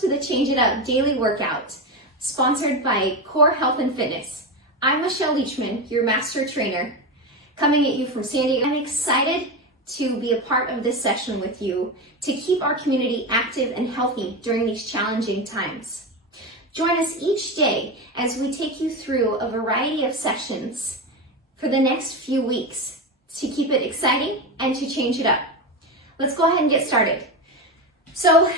to the Change It Up Daily Workout, sponsored by Core Health and Fitness. I'm Michelle Leachman, your master trainer, coming at you from San Diego. I'm excited to be a part of this session with you to keep our community active and healthy during these challenging times. Join us each day as we take you through a variety of sessions for the next few weeks to keep it exciting and to change it up. Let's go ahead and get started. So,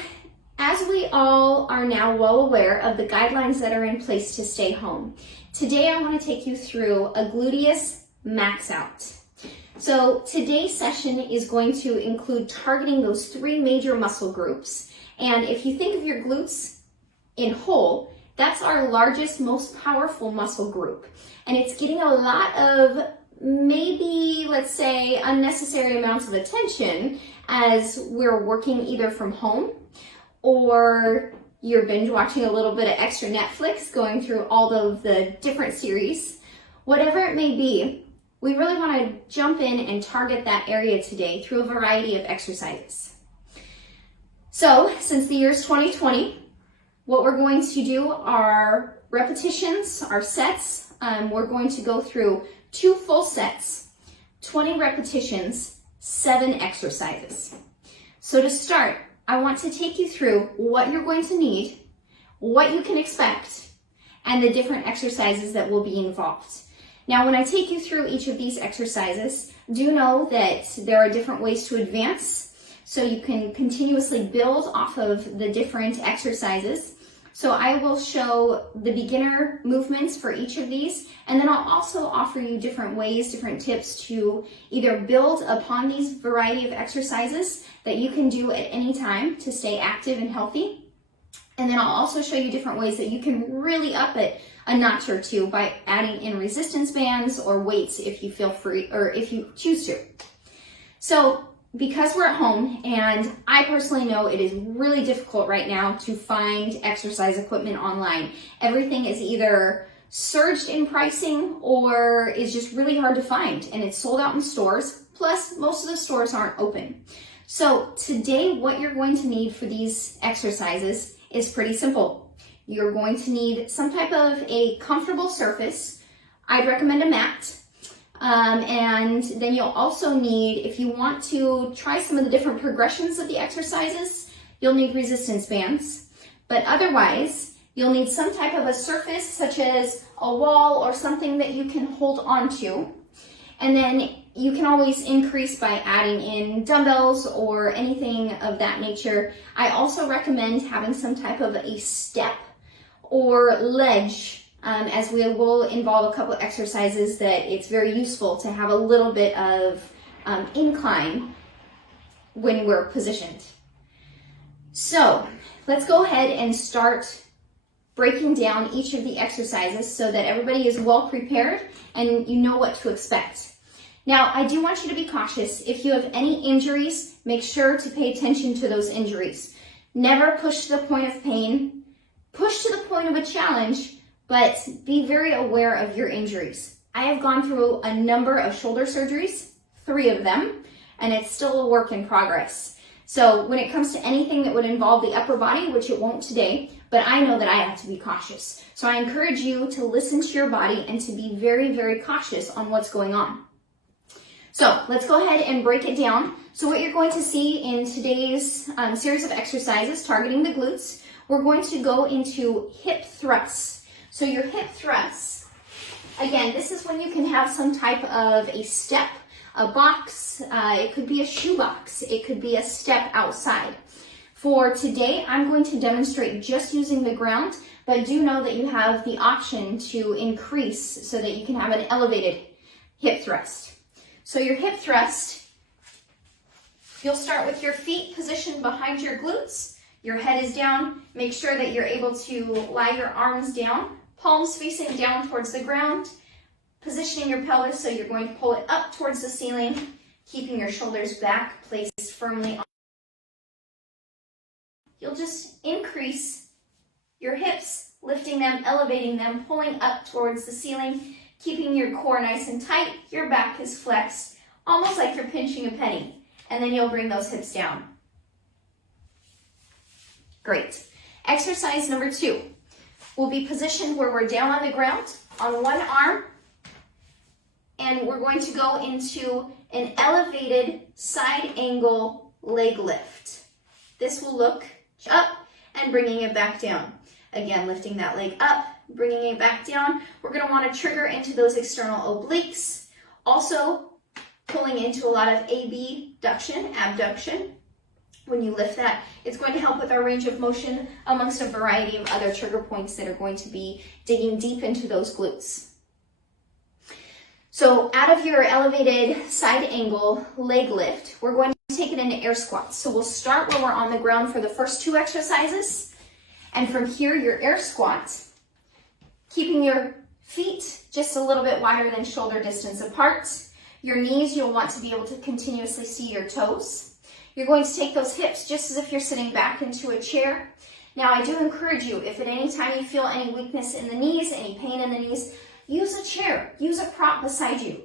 as we all are now well aware of the guidelines that are in place to stay home, today I want to take you through a Gluteus Maxout. So today's session is going to include targeting those three major muscle groups. And if you think of your glutes in whole, that's our largest, most powerful muscle group. And it's getting a lot of maybe, let's say, unnecessary amounts of attention as we're working either from home or you're binge watching a little bit of extra Netflix, going through all of the different series. Whatever it may be, we really want to jump in and target that area today through a variety of exercises. So, since the year is 2020, what we're going to do are repetitions, our sets. We're going to go through 2 full sets, 20 repetitions, 7 exercises. So to start, I want to take you through what you're going to need, what you can expect, and the different exercises that will be involved. Now, when I take you through each of these exercises, do know that there are different ways to advance, so you can continuously build off of the different exercises. So I will show the beginner movements for each of these, and then I'll also offer you different ways, different tips to either build upon these variety of exercises that you can do at any time to stay active and healthy. And then I'll also show you different ways that you can really up it a notch or two by adding in resistance bands or weights if you feel free or if you choose to. So because we're at home, and I personally know it is really difficult right now to find exercise equipment online. Everything is either surged in pricing or is just really hard to find, and it's sold out in stores, plus most of the stores aren't open. So today, what you're going to need for these exercises is pretty simple. You're going to need some type of a comfortable surface. I'd recommend a mat. And then you'll also need, if you want to try some of the different progressions of the exercises, you'll need resistance bands. But otherwise, you'll need some type of a surface, such as a wall or something that you can hold onto. And then you can always increase by adding in dumbbells or anything of that nature. I also recommend having some type of a step or ledge, as we will involve a couple exercises that it's very useful to have a little bit of incline when we're positioned. So let's go ahead and start breaking down each of the exercises so that everybody is well prepared and you know what to expect. Now, I do want you to be cautious. If you have any injuries, make sure to pay attention to those injuries. Never push to the point of pain. Push to the point of a challenge, but be very aware of your injuries. I have gone through a number of shoulder surgeries, 3 of them, and it's still a work in progress. So when it comes to anything that would involve the upper body, which it won't today, but I know that I have to be cautious. So I encourage you to listen to your body and to be very, very cautious on what's going on. So let's go ahead and break it down. So what you're going to see in today's series of exercises targeting the glutes, we're going to go into hip thrusts. So your hip thrusts, again, this is when you can have some type of a step, a box, it could be a shoe box, it could be a step outside. For today, I'm going to demonstrate just using the ground, but do know that you have the option to increase so that you can have an elevated hip thrust. So your hip thrust, you'll start with your feet positioned behind your glutes. Your head is down. Make sure that you're able to lie your arms down, palms facing down towards the ground, positioning your pelvis so you're going to pull it up towards the ceiling, keeping your shoulders back, placed firmly on. You'll just increase your hips, lifting them, elevating them, pulling up towards the ceiling, keeping your core nice and tight. Your back is flexed, almost like you're pinching a penny. And then you'll bring those hips down. Great. Exercise number 2. We'll be positioned where we're down on the ground on one arm, and we're going to go into an elevated side angle leg lift. This will look up and bringing it back down. Again, lifting that leg up, bringing it back down. We're going to want to trigger into those external obliques. Also, pulling into a lot of abduction. When you lift that, it's going to help with our range of motion amongst a variety of other trigger points that are going to be digging deep into those glutes. So out of your elevated side angle leg lift, we're going to take it into air squats. So we'll start where we're on the ground for the first 2 exercises. And from here, your air squat, keeping your feet just a little bit wider than shoulder distance apart. Your knees, you'll want to be able to continuously see your toes. You're going to take those hips just as if you're sitting back into a chair. Now, I do encourage you, if at any time you feel any weakness in the knees, any pain in the knees, use a chair, use a prop beside you.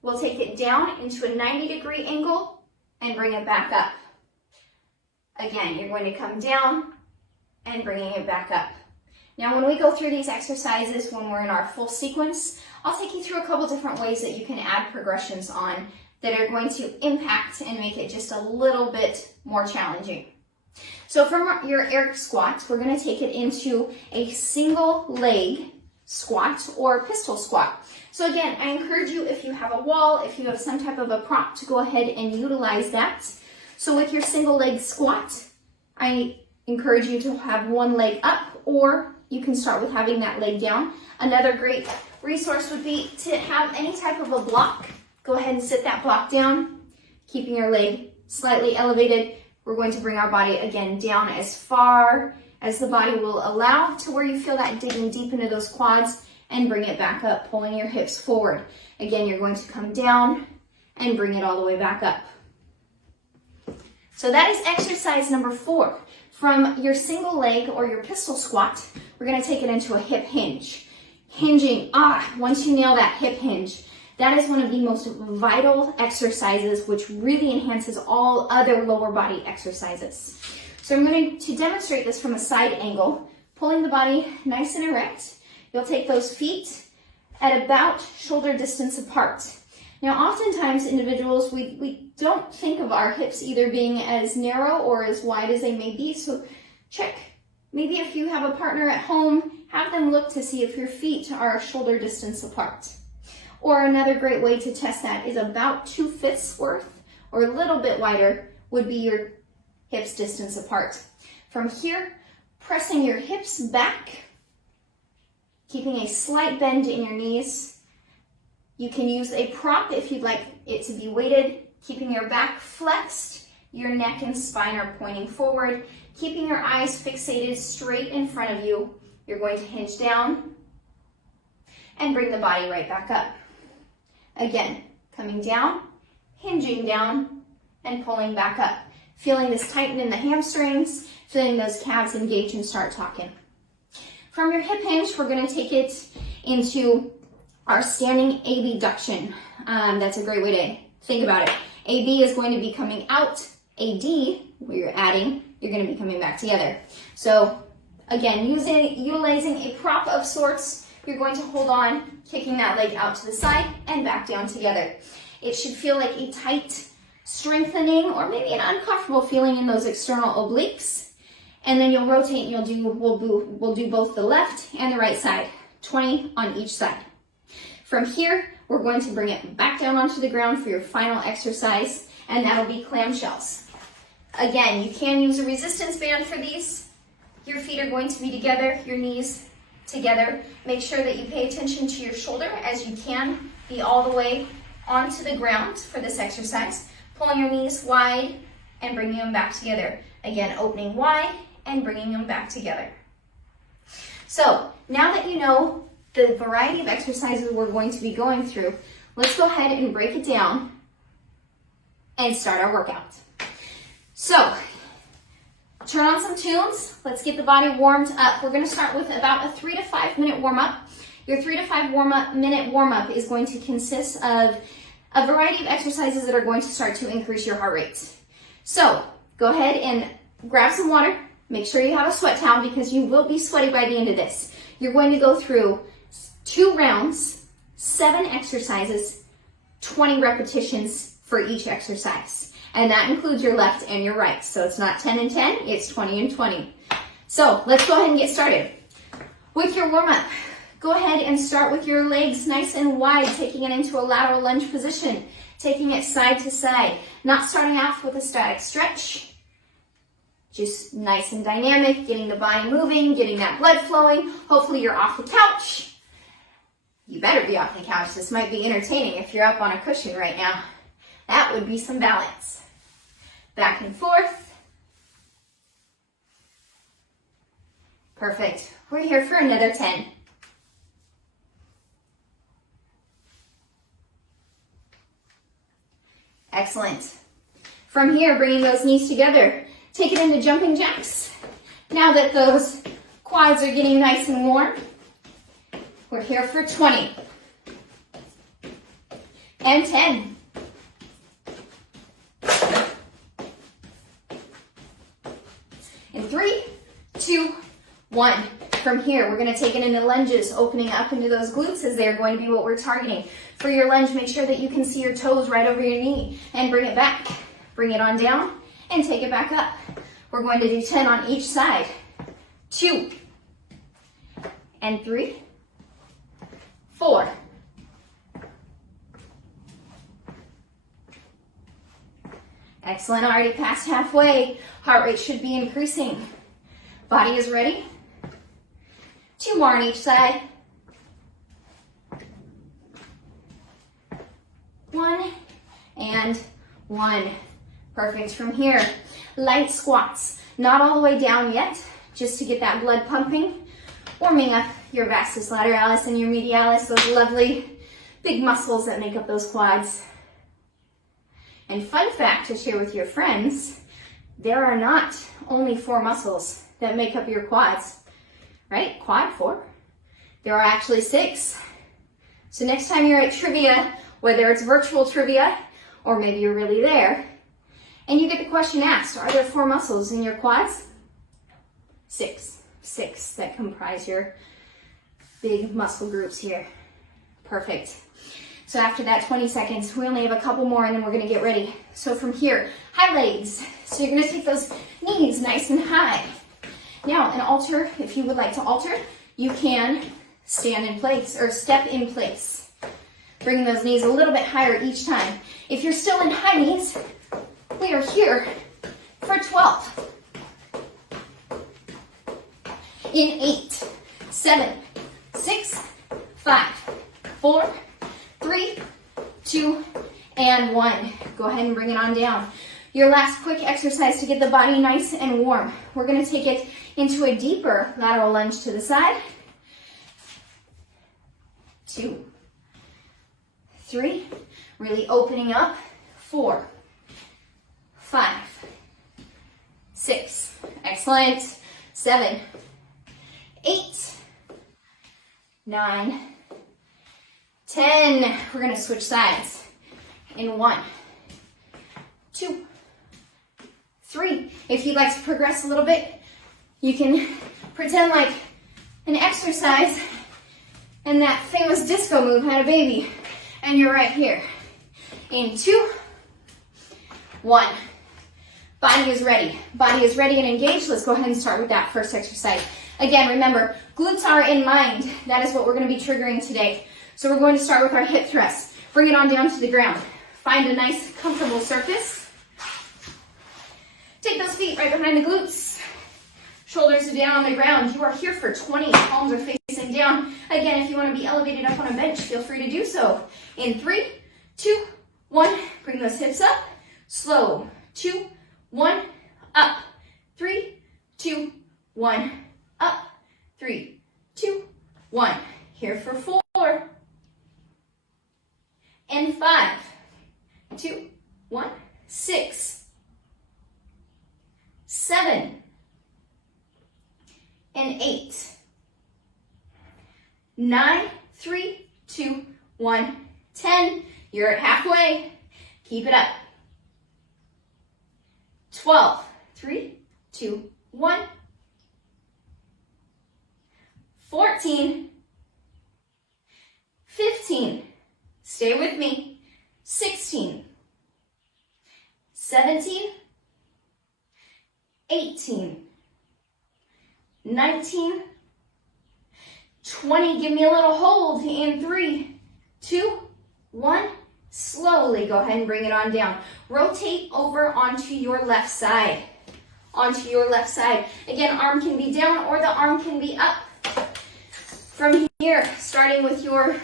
We'll take it down into a 90-degree angle and bring it back up. Again, you're going to come down and bringing it back up. Now, when we go through these exercises, when we're in our full sequence, I'll take you through a couple different ways that you can add progressions on that are going to impact and make it just a little bit more challenging. So from your air squat, we're going to take it into a single leg squat or pistol squat. So again, I encourage you, if you have a wall, if you have some type of a prop, to go ahead and utilize that. So with your single leg squat, I encourage you to have one leg up, or you can start with having that leg down. Another great resource would be to have any type of a block. Go ahead and sit that block down, keeping your leg slightly elevated. We're going to bring our body again down as far as the body will allow, to where you feel that digging deep into those quads, and bring it back up, pulling your hips forward. Again, you're going to come down and bring it all the way back up. So that is exercise number 4. From your single leg or your pistol squat, we're going to take it into a hip hinge. Hinging, once you nail that hip hinge, that is one of the most vital exercises, which really enhances all other lower body exercises. So I'm going to demonstrate this from a side angle, pulling the body nice and erect. You'll take those feet at about shoulder distance apart. Now, oftentimes individuals, we don't think of our hips either being as narrow or as wide as they may be. So check, maybe if you have a partner at home, have them look to see if your feet are shoulder distance apart. Or another great way to test that is about 2/5 worth, or a little bit wider, would be your hips distance apart. From here, pressing your hips back, keeping a slight bend in your knees. You can use a prop if you'd like it to be weighted, keeping your back flexed, your neck and spine are pointing forward, keeping your eyes fixated straight in front of you. You're going to hinge down and bring the body right back up. Again, coming down, hinging down, and pulling back up. Feeling this tighten in the hamstrings, feeling those calves engage and start talking. From your hip hinge, we're going to take it into our standing abduction. That's a great way to think about it. AB is going to be coming out. AD, where you're adding, you're going to be coming back together. So again, utilizing a prop of sorts, you're going to hold on, kicking that leg out to the side and back down together. It should feel like a tight strengthening, or maybe an uncomfortable feeling in those external obliques. And then you'll rotate and we'll do both the left and the right side, 20 on each side. From here, we're going to bring it back down onto the ground for your final exercise, and that'll be clamshells. Again, you can use a resistance band for these. Your feet are going to be together, your knees together. Make sure that you pay attention to your shoulder as you can be all the way onto the ground for this exercise. Pulling your knees wide and bringing them back together. Again, opening wide and bringing them back together. So now that you know the variety of exercises we're going to be going through, let's go ahead and break it down and start our workout. So turn on some tunes. Let's get the body warmed up. We're going to start with about a 3 to 5 minute warm-up. Your 3 to 5 minute warm-up is going to consist of a variety of exercises that are going to start to increase your heart rate. So go ahead and grab some water, Make sure you have a sweat towel because you will be sweaty by the end of this. You're going to go through 2 rounds, 7 exercises, 20 repetitions for each exercise. And that includes your left and your right. So it's not 10 and 10, it's 20 and 20. So let's go ahead and get started. With your warm-up, go ahead and start with your legs nice and wide, taking it into a lateral lunge position, taking it side to side, not starting off with a static stretch. Just nice and dynamic, getting the body moving, getting that blood flowing. Hopefully you're off the couch. You better be off the couch. This might be entertaining if you're up on a cushion right now. That would be some balance. Back and forth. Perfect. We're here for another 10. Excellent. From here, bringing those knees together. Take it into jumping jacks. Now that those quads are getting nice and warm, we're here for 20. And 10. And 3, 2, 1. From here, we're going to take it into lunges, opening up into those glutes as they're going to be what we're targeting. For your lunge, make sure that you can see your toes right over your knee and bring it back. Bring it on down and take it back up. We're going to do 10 on each side. 2 and 3, 4. Excellent, already past halfway. Heart rate should be increasing. Body is ready. 2 more on each side. 1 and 1. Perfect. From here, light squats. Not all the way down yet, just to get that blood pumping. Warming up your vastus lateralis and your medialis, those lovely big muscles that make up those quads. And fun fact to share with your friends, there are not only 4 muscles that make up your quads, right? Quad 4. There are actually 6. So next time you're at trivia, whether it's virtual trivia or maybe you're really there, and you get the question asked, are there 4 muscles in your quads? 6. 6 that comprise your big muscle groups here. Perfect. So after that 20 seconds, we only have a couple more and then we're gonna get ready. So from here, high legs. So you're gonna take those knees nice and high. Now an alter, if you would like to alter, you can stand in place or step in place. Bringing those knees a little bit higher each time. If you're still in high knees, we are here for 12. In 8, 7, 6, 5, 4, 3, 2, and 1. Go ahead and bring it on down. Your last quick exercise to get the body nice and warm. We're going to take it into a deeper lateral lunge to the side. 2, 3, really opening up. 4, 5, 6, excellent. 7, 8, 9, 10. We're gonna switch sides in 1, 2, 3. If you'd like to progress a little bit, you can pretend like an exercise and that famous disco move had a baby, and you're right here. In 2, 1. Body is ready. Body is ready and engaged. Let's go ahead and start with that first exercise. Again, remember, glutes are in mind. That is what we're going to be triggering today. So we're going to start with our hip thrusts. Bring it on down to the ground. Find a nice, comfortable surface. Take those feet right behind the glutes. Shoulders are down on the ground. You are here for 20. Palms are facing down. Again, if you want to be elevated up on a bench, feel free to do so. In 3, 2, 1. Bring those hips up. Slow. 2, 1. Up. 3, 2, 1. Up. 3, 2, 1. Here for 4. And 5, 2, 1. 6, 7, and 8, 9, 3, 2, 1, 10. You're at halfway. Keep it up. 12, 3, 2, 1, 14, 15, stay with me, 16, 17, 18, 19, 20, give me a little hold in 3, 2, 1, slowly go ahead and bring it on down. Rotate over onto your left side, onto your left side. Again, arm can be down or the arm can be up. From here, starting with your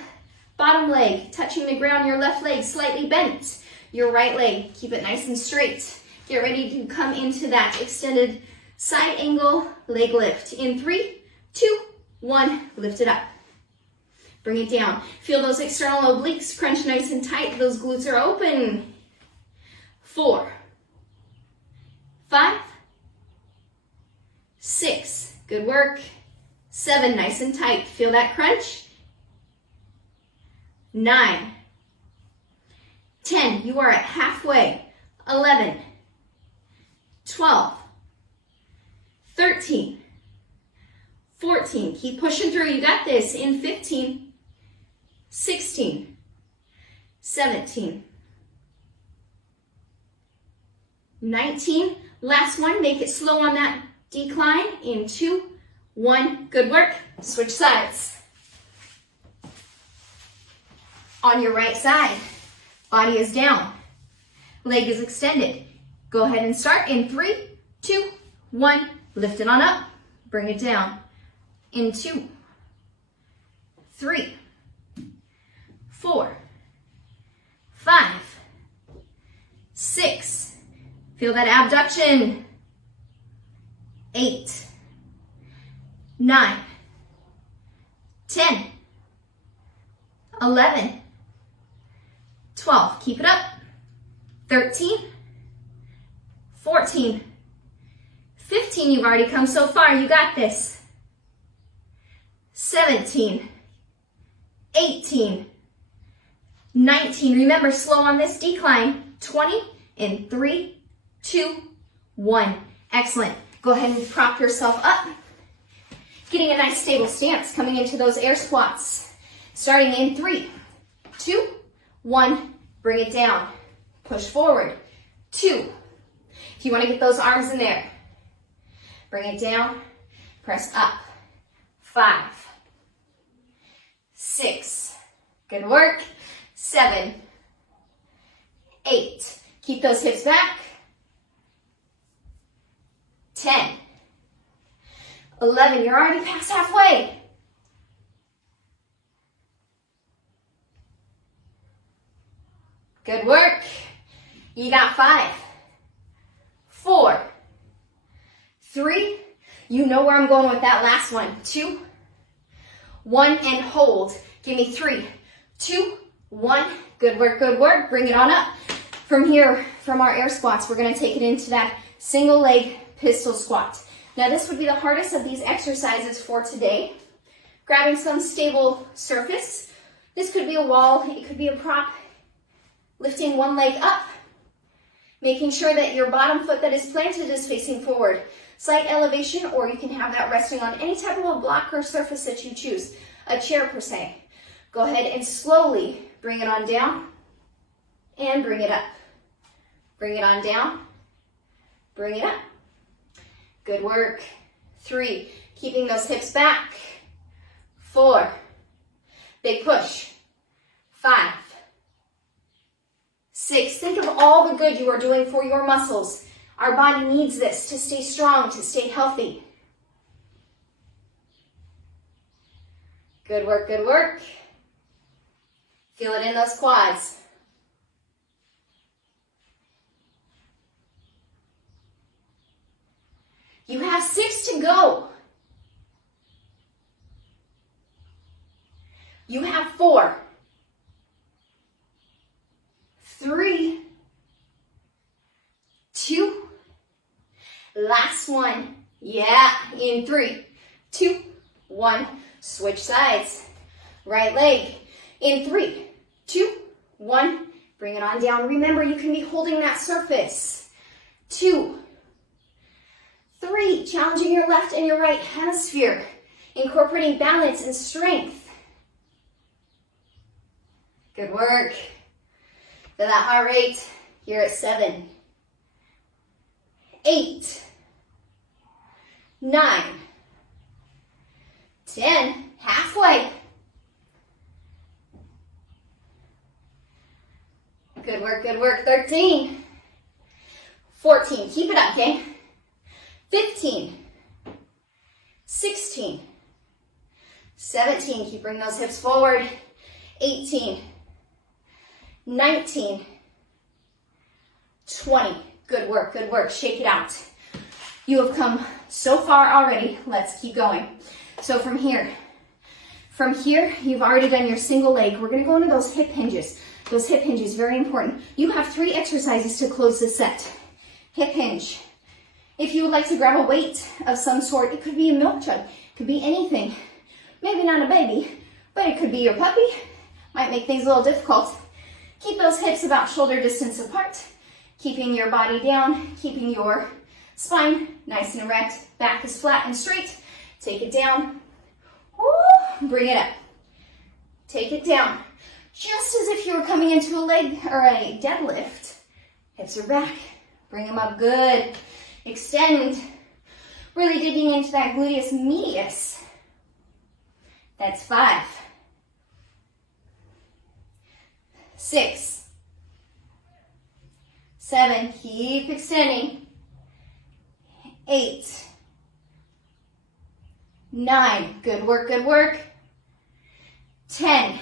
bottom leg, touching the ground, your left leg slightly bent, your right leg, keep it nice and straight. Get ready to come into that extended side angle leg lift. In 3, 2, 1, lift it up. Bring it down. Feel those external obliques crunch nice and tight. Those glutes are open. 4, 5, 6, good work. 7, nice and tight. Feel that crunch. 9, 10, you are at halfway. 11, 12, 13, 14, keep pushing through, you got this. In 15, 16, 17, 19, last one, make it slow on that decline. In 2, 1, good work. Switch sides. On your right side, body is down, leg is extended. Go ahead and start in 3, 2, 1, lift it on up, bring it down. In 2, 3, 4, 5, 6, feel that abduction. 8, 9, 10, 11, 12, keep it up. 13, 14, 15, you've already come so far, you got this. 17, 18, 19, remember slow on this decline. 20, in 3, 2, 1, excellent. Go ahead and prop yourself up. Getting a nice stable stance, coming into those air squats. Starting in 3, 2, 1, bring it down. Push forward. 2. If you want to get those arms in there, bring it down, press up. 5, 6, good work. 7, 8, keep those hips back. 10, 11, you're already past halfway. Good work. You got 5, 4, 3, you know where I'm going with that last one. 2, 1, and hold. Give me 3, 2, 1. Good work, good work. Bring it on up. From here, from our air squats, we're gonna take it into that single leg pistol squat. Now this would be the hardest of these exercises for today. Grabbing some stable surface. This could be a wall, it could be a prop. Lifting one leg up. Making sure that your bottom foot that is planted is facing forward. Slight elevation, or you can have that resting on any type of a block or surface that you choose. A chair per se. Go ahead and slowly bring it on down and bring it up. Bring it on down, bring it up. Good work. 3, keeping those hips back. 4, big push. 5, 6, think of all the good you are doing for your muscles. Our body needs this to stay strong, to stay healthy. Good work, good work. Feel it in those quads. You have 6 to go. You have 4, 3, 2, last one. Yeah, in 3, 2, 1, switch sides. Right leg. In 3, 2, 1, bring it on down. Remember, you can be holding that surface. 2, 3, challenging your left and your right hemisphere, incorporating balance and strength. Good work. Feel that heart rate. Here at 7, 8, 9, 10, halfway. Good work, good work. 13, 14, keep it up, gang. 15, 16, 17, keep bringing those hips forward. 18, 19, 20. Good work, good work. Shake it out. You have come so far already. Let's keep going. So from here, you've already done your single leg. We're gonna go into those hip hinges. Those hip hinges, very important. You have 3 exercises to close the set. Hip hinge. If you would like to grab a weight of some sort, it could be a milk jug, it could be anything. Maybe not a baby, but it could be your puppy. Might make things a little difficult. Keep those hips about shoulder distance apart, keeping your body down, keeping your spine nice and erect, back is flat and straight. Take it down. Woo, bring it up. Take it down. Just as if you were coming into a leg or a deadlift. Hips are back. Bring them up good. Extend. Really digging into that gluteus medius. That's 5. 6. 7. Keep extending. 8. 9. Good work, good work. 10.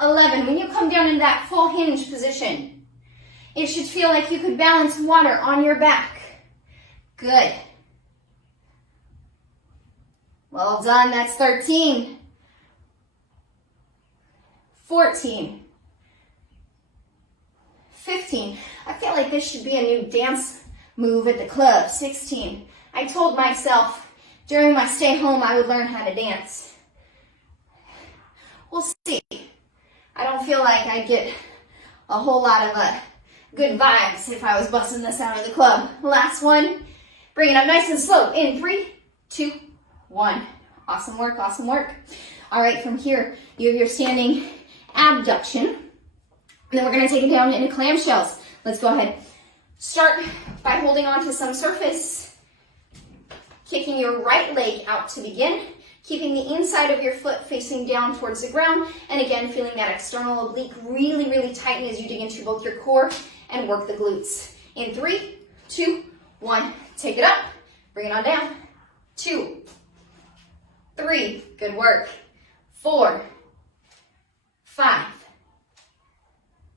11. When you come down in that full hinge position, it should feel like you could balance water on your back. Good. Well done. That's 13. 14. 15. I feel like this should be a new dance move at the club. 16. I told myself during my stay home I would learn how to dance. We'll see. I don't feel like I'd get a whole lot of good vibes if I was busting this out of the club. Last one. Bring it up nice and slow. In 3, 2, 1. Awesome work, awesome work. All right, from here, you have your standing abduction. And then we're going to take it down into clamshells. Let's go ahead. Start by holding on to some surface. Kicking your right leg out to begin. Keeping the inside of your foot facing down towards the ground. And again, feeling that external oblique really, really tighten as you dig into both your core and work the glutes. In 3, 2, 1. Take it up. Bring it on down. 2, 3. Good work. 4, 5,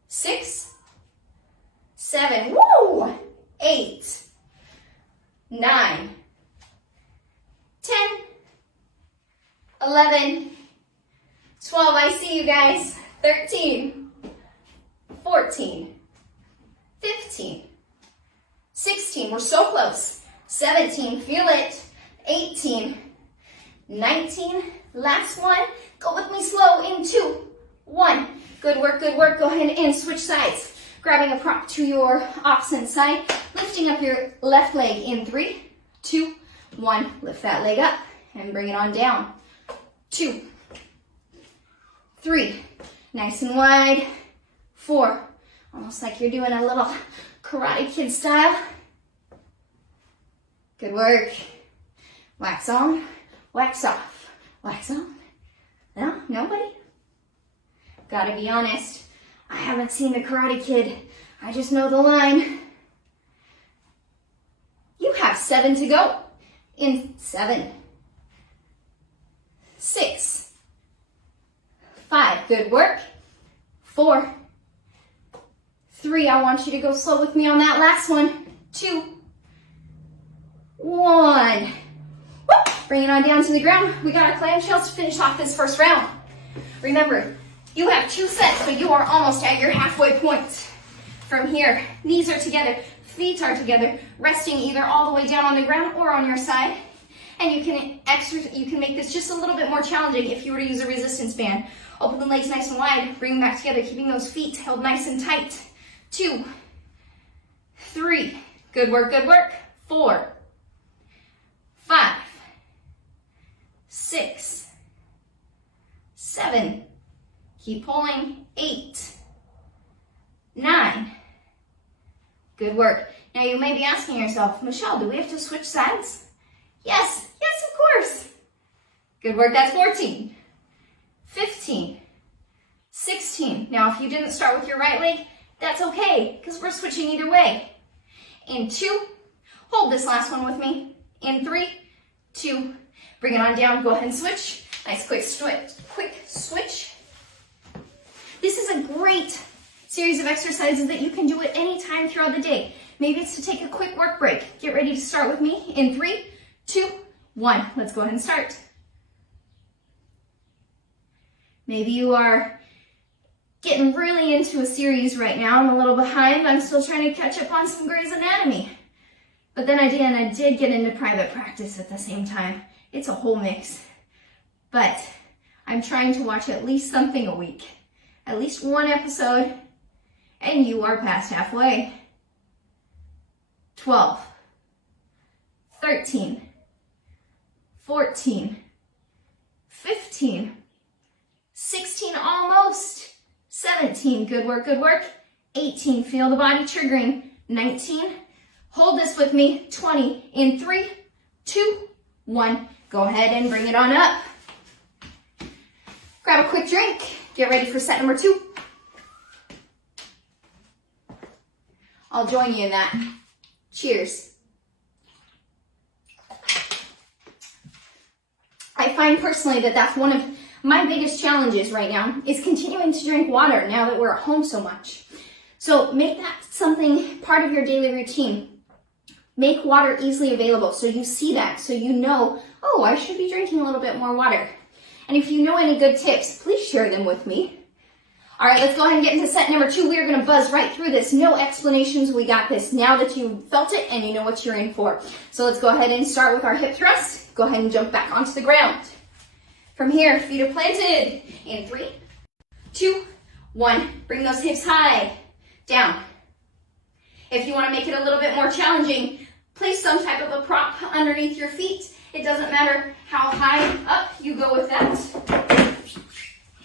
6, 7. Woo! 8, 9, 10, 11, 12, I see you guys, 13, 14, 15, 16, we're so close, 17, feel it, 18, 19, last one, go with me slow, in 2, 1, good work, go ahead and switch sides, grabbing a prop to your opposite side, lifting up your left leg in 3, 2, 1, lift that leg up and bring it on down. 2, 3, nice and wide. 4, almost like you're doing a little Karate Kid style. Good work. Wax on, wax off, wax on. No, nobody? Gotta be honest, I haven't seen the Karate Kid. I just know the line. You have 7 to go. In 7, 6, 5, good work. 4, 3, I want you to go slow with me on that last one. 2, 1. Woo! Bring it on down to the ground. We got our clamshells to finish off this first round. Remember, you have 2 sets, but you are almost at your halfway point. From here, knees are together, feet are together, resting either all the way down on the ground or on your side. And you can make this just a little bit more challenging if you were to use a resistance band. Open the legs nice and wide, bring them back together, keeping those feet held nice and tight. 2, 3, Good work, good work. 4, 5, 6, 7. Keep pulling. 8, 9. Good work. Now you may be asking yourself, Michelle, do we have to switch sides? Yes, yes, of course. Good work, that's 14, 15, 16. Now if you didn't start with your right leg, that's okay, because we're switching either way. In 2, hold this last one with me. In 3, 2, bring it on down, go ahead and switch. Nice quick switch. This is a great series of exercises that you can do at any time throughout the day. Maybe it's to take a quick work break. Get ready to start with me in 3, 2, 1. Let's go ahead and start. Maybe you are getting really into a series right now. I'm a little behind. I'm still trying to catch up on some Grey's Anatomy. But then I did get into private practice at the same time. It's a whole mix. But I'm trying to watch at least something a week. At least one episode, and you are past halfway. 12, 13, 14, 15, 16, almost. 17, good work, good work. 18, feel the body triggering. 19, hold this with me. 20, in 3, 2, 1. Go ahead and bring it on up. Grab a quick drink. Get ready for set number 2. I'll join you in that. Cheers. I find personally that that's one of my biggest challenges right now is continuing to drink water now that we're at home so much. So make that something part of your daily routine. Make water easily available so you see that, so you know, oh, I should be drinking a little bit more water. And if you know any good tips, please share them with me. All right, let's go ahead and get into set number 2. We are going to buzz right through this. No explanations. We got this now that you felt it and you know what you're in for. So let's go ahead and start with our hip thrust. Go ahead and jump back onto the ground. From here, feet are planted. In 3, 2, 1. Bring those hips high. Down. If you want to make it a little bit more challenging, place some type of a prop underneath your feet. It doesn't matter how high up you go with that.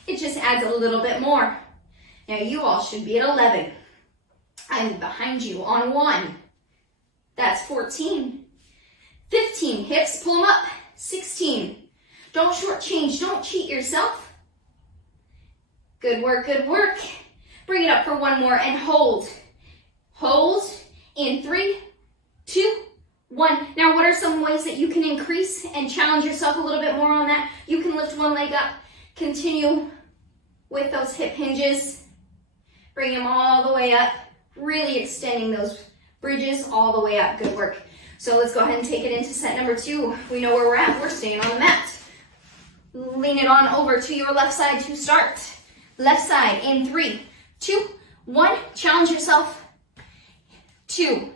It just adds a little bit more. Now you all should be at 11. I'm behind you on 1. That's 14. 15, hips, pull them up. 16. Don't shortchange, don't cheat yourself. Good work, good work. Bring it up for one more and hold. Hold in 3, 2, 1. Now, what are some ways that you can increase and challenge yourself a little bit more on that? You can lift one leg up, continue with those hip hinges, bring them all the way up, really extending those bridges all the way up. Good work. So let's go ahead and take it into set number 2. We know where we're at. We're staying on the mat. Lean it on over to your left side to start. Left side in 3, 2, 1. Challenge yourself. 2,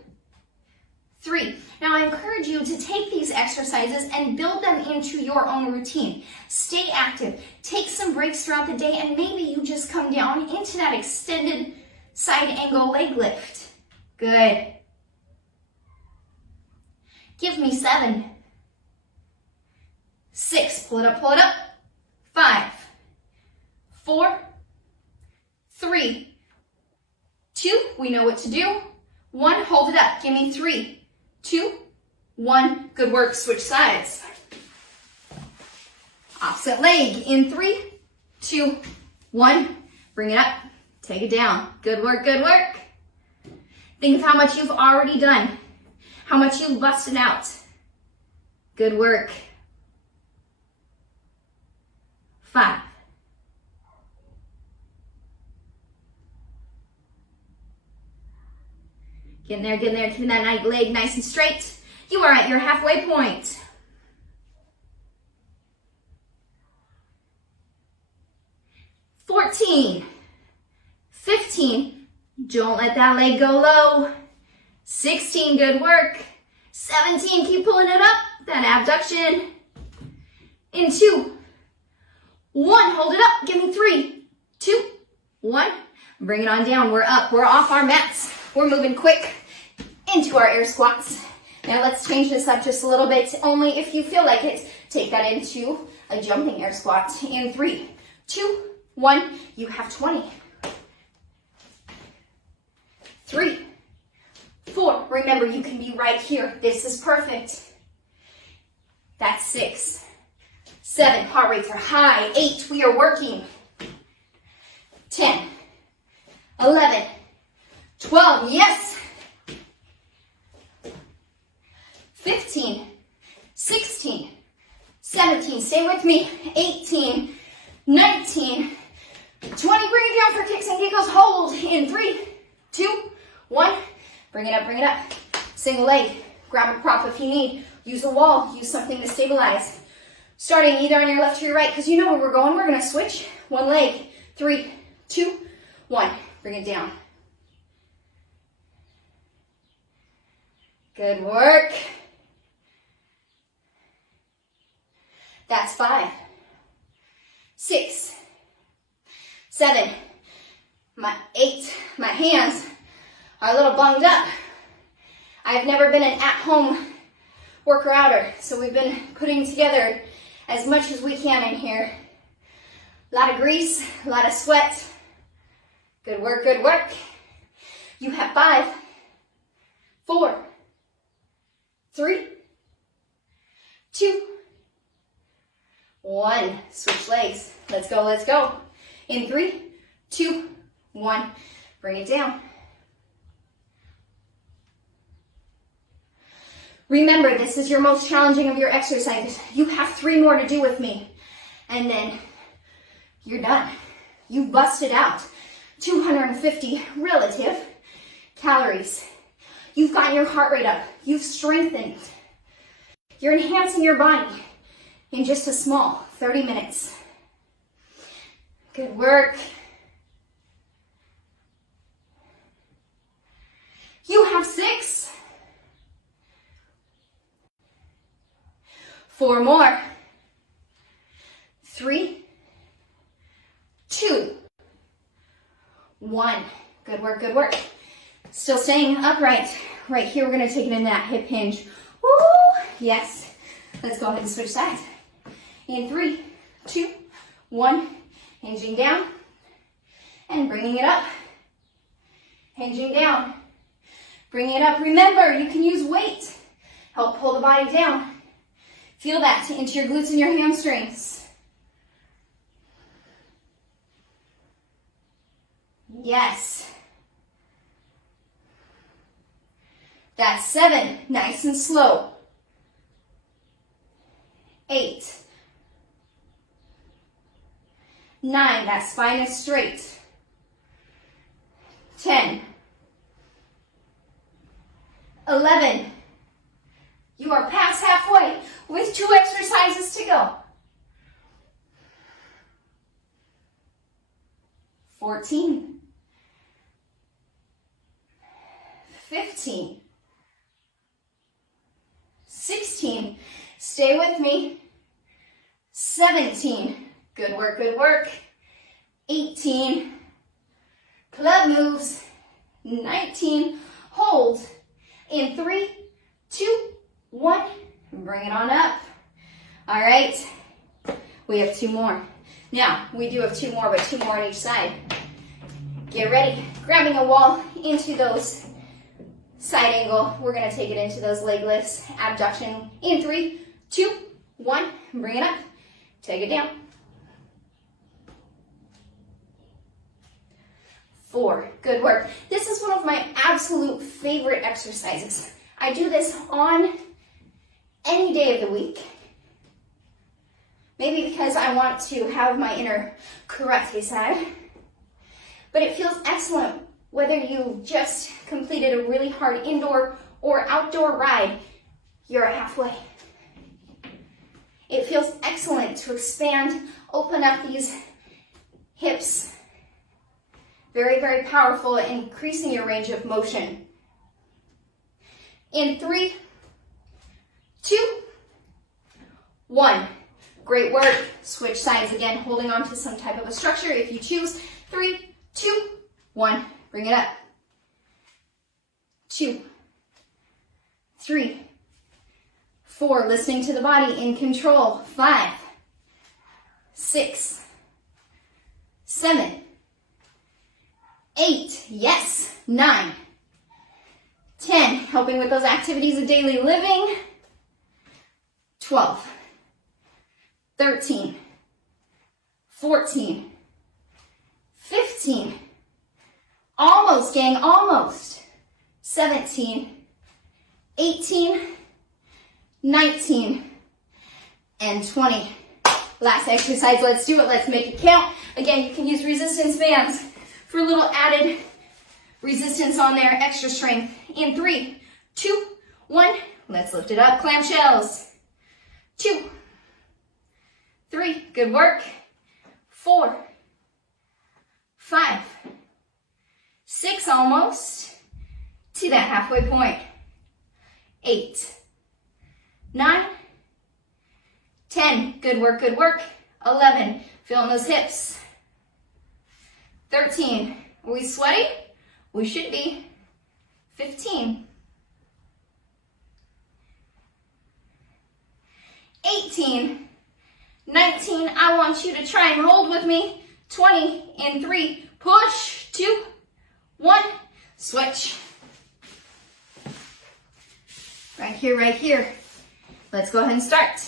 3. Now I encourage you to take these exercises and build them into your own routine. Stay active. Take some breaks throughout the day and maybe you just come down into that extended side angle leg lift. Good. Give me 7. 6, pull it up. 5, 4, 3, 2, we know what to do. 1, hold it up. Give me 3, 2, 1. Good work. Switch sides. Opposite leg in 3, 2, 1. Bring it up. Take it down. Good work, good work. Think of how much you've already done. How much you've busted out. Good work. 5. Get in there, keeping that leg nice and straight. You are at your halfway point. 14, 15, don't let that leg go low. 16, good work. 17, keep pulling it up, that abduction. In 2, 1, hold it up, give me 3, 2, 1. Bring it on down, we're up, we're off our mats. We're moving quick. into our air squats. Now let's change this up just a little bit, only if you feel like it. Take that into a jumping air squat in 3, 2, 1. You have 20. 3, 4. Remember, you can be right here. This is perfect. That's 6, 7. Heart rates are high. 8. We are working. 10, 11, 12. Yes. 15, 16, 17. Stay with me. 18, 19, 20. Bring it down for kicks and giggles. Hold in 3, 2, 1. Bring it up, bring it up. Single leg. Grab a prop if you need. Use a wall. Use something to stabilize. Starting either on your left or your right, because you know where we're going. We're going to switch. One leg. 3, 2, 1. Bring it down. Good work. That's 5, 6, 7, 8. My hands are a little bunged up. I've never been an at-home worker-outer, so we've been putting together as much as we can in here. A lot of grease, a lot of sweat. Good work, good work. You have 5, 4, 3, 2, 1. Switch legs. Let's go, let's go. In 3, 2, 1. Bring it down. Remember, this is your most challenging of your exercises. You have 3 more to do with me. And then you're done. You busted out 250 relative calories. You've gotten your heart rate up. You've strengthened. You're enhancing your body in just a small 30 minutes. Good work. You have 6. 4 more. 3, 2, 1. Good work, good work. Still staying upright. Right here, we're going to take it in that hip hinge. Woo! Yes. Let's go ahead and switch sides. In 3, 2, 1. Hinging down and bringing it up. Hinging down. Bringing it up. Remember, you can use weight. Help pull the body down. Feel that into your glutes and your hamstrings. Yes. That's 7. Nice and slow. 8. 9. That spine is straight. 10. 11. You are past halfway with 2 exercises to go. 14. 15. 16. Stay with me. 17. Good work, good work. 18. Club moves. 19. Hold. In 3, 2, 1. Bring it on up. All right. We have 2 more. Now, we do have 2 more, but 2 more on each side. Get ready. Grabbing a wall into those side angle. We're going to take it into those leg lifts. Abduction in 3, 2, 1. Bring it up. Take it down. 4. Good work. This is one of my absolute favorite exercises. I do this on any day of the week. Maybe because I want to have my inner karate side. But it feels excellent whether you just completed a really hard indoor or outdoor ride. You're halfway. It feels excellent to expand, open up these hips. Very, very powerful at increasing your range of motion. In 3, 2, 1. Great work. Switch sides again, holding on to some type of a structure if you choose. 3, 2, 1. Bring it up. 2, 3, 4, listening to the body, in control. 5, 6, 7, 8, yes, 9, 10, helping with those activities of daily living. 12, 13, 14, 15, almost, gang, almost. 17, 18, 19, and 20. Last exercise, let's do it. Let's make it count. Again, you can use resistance bands for a little added resistance on there, extra strength. In 3, 2, 1, let's lift it up. Clamshells. 2, 3, good work. 4, 5, 6, almost to that halfway point. 8, 9, 10, good work, good work. 11, feeling those hips. 13, are we sweaty? We should be. 15, 18, 19, I want you to try and hold with me. 20, in 3, push, 2, 1, switch. Right here, right here. Let's go ahead and start.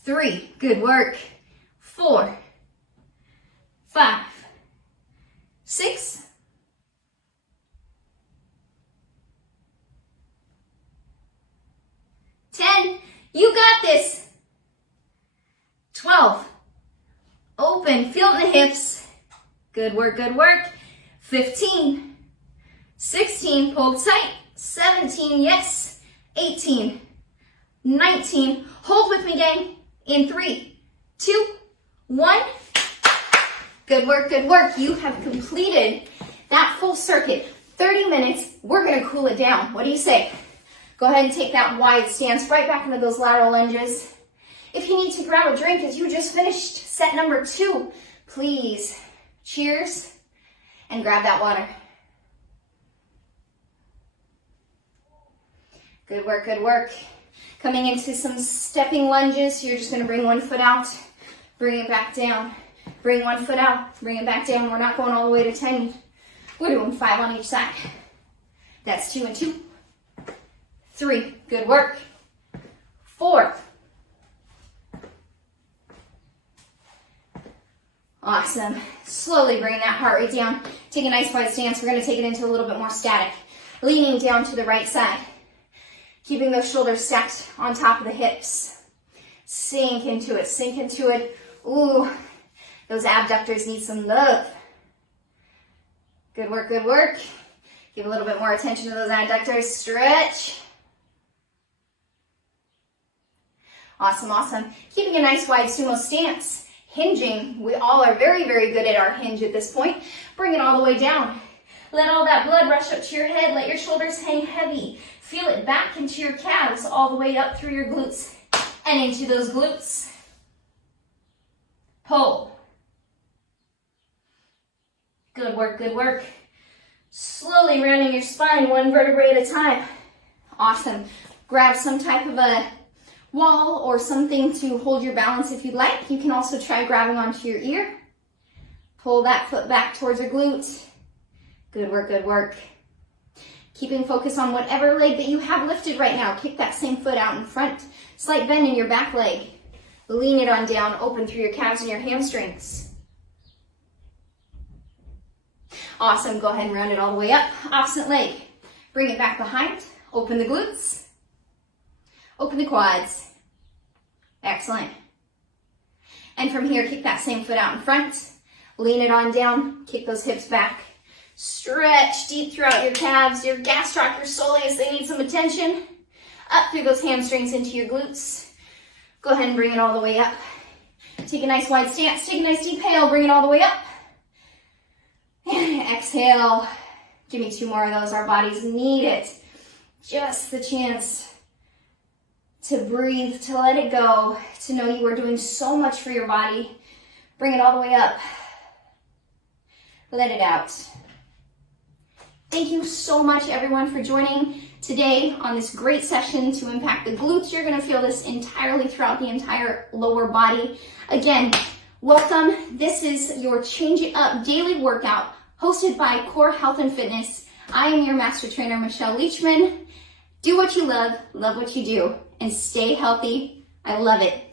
3, good work. 4, 5, 6, 10, you got this. 12, open, feel the hips. Good work, good work. 15, 16, pull tight. 17, yes. 18, 19, hold with me, gang. In 3, 2, 1. Good work, good work. You have completed that full circuit. 30 minutes, we're gonna cool it down. What do you say? Go ahead and take that wide stance right back into those lateral lunges. If you need to grab a drink as you just finished set number 2, please cheers and grab that water. Good work, good work. Coming into some stepping lunges, you're just gonna bring one foot out, bring it back down. Bring one foot out, bring it back down. We're not going all the way to 10. We're doing 5 on each side. That's 2 and 2. 3, good work. 4. Awesome. Slowly bring that heart rate down. Take a nice wide stance. We're going to take it into a little bit more static. Leaning down to the right side. Keeping those shoulders stacked on top of the hips. Sink into it, sink into it. Ooh, those abductors need some love. Good work, good work. Give a little bit more attention to those adductors. Stretch. Awesome, awesome. Keeping a nice wide sumo stance. Hinging. We all are very, very good at our hinge at this point. Bring it all the way down. Let all that blood rush up to your head. Let your shoulders hang heavy. Feel it back into your calves, all the way up through your glutes and into those glutes. Pull. Good work, good work. Slowly rounding your spine, one vertebrae at a time. Awesome. Grab some type of a wall or something to hold your balance if you'd like. You can also try grabbing onto your ear. Pull that foot back towards your glute. Good work, good work. Keeping focus on whatever leg that you have lifted right now. Kick that same foot out in front. Slight bend in your back leg. Lean it on down, open through your calves and your hamstrings. Awesome, go ahead and round it all the way up. Opposite leg. Bring it back behind. Open the glutes. Open the quads. Excellent. And from here, kick that same foot out in front. Lean it on down. Kick those hips back. Stretch deep throughout your calves. Your gastroc, your soleus, they need some attention. Up through those hamstrings into your glutes. Go ahead and bring it all the way up. Take a nice wide stance. Take a nice deep inhale. Bring it all the way up. And exhale. Give me 2 more of those. Our bodies need it. Just the chance to breathe, to let it go, to know you are doing so much for your body. Bring it all the way up. Let it out. Thank you so much everyone for joining today on this great session to impact the glutes. You're gonna feel this entirely throughout the entire lower body. Again, welcome. This is your Change It Up daily workout hosted by Core Health and Fitness. I am your master trainer, Michelle Leachman. Do what you love what you do, and stay healthy. I love it.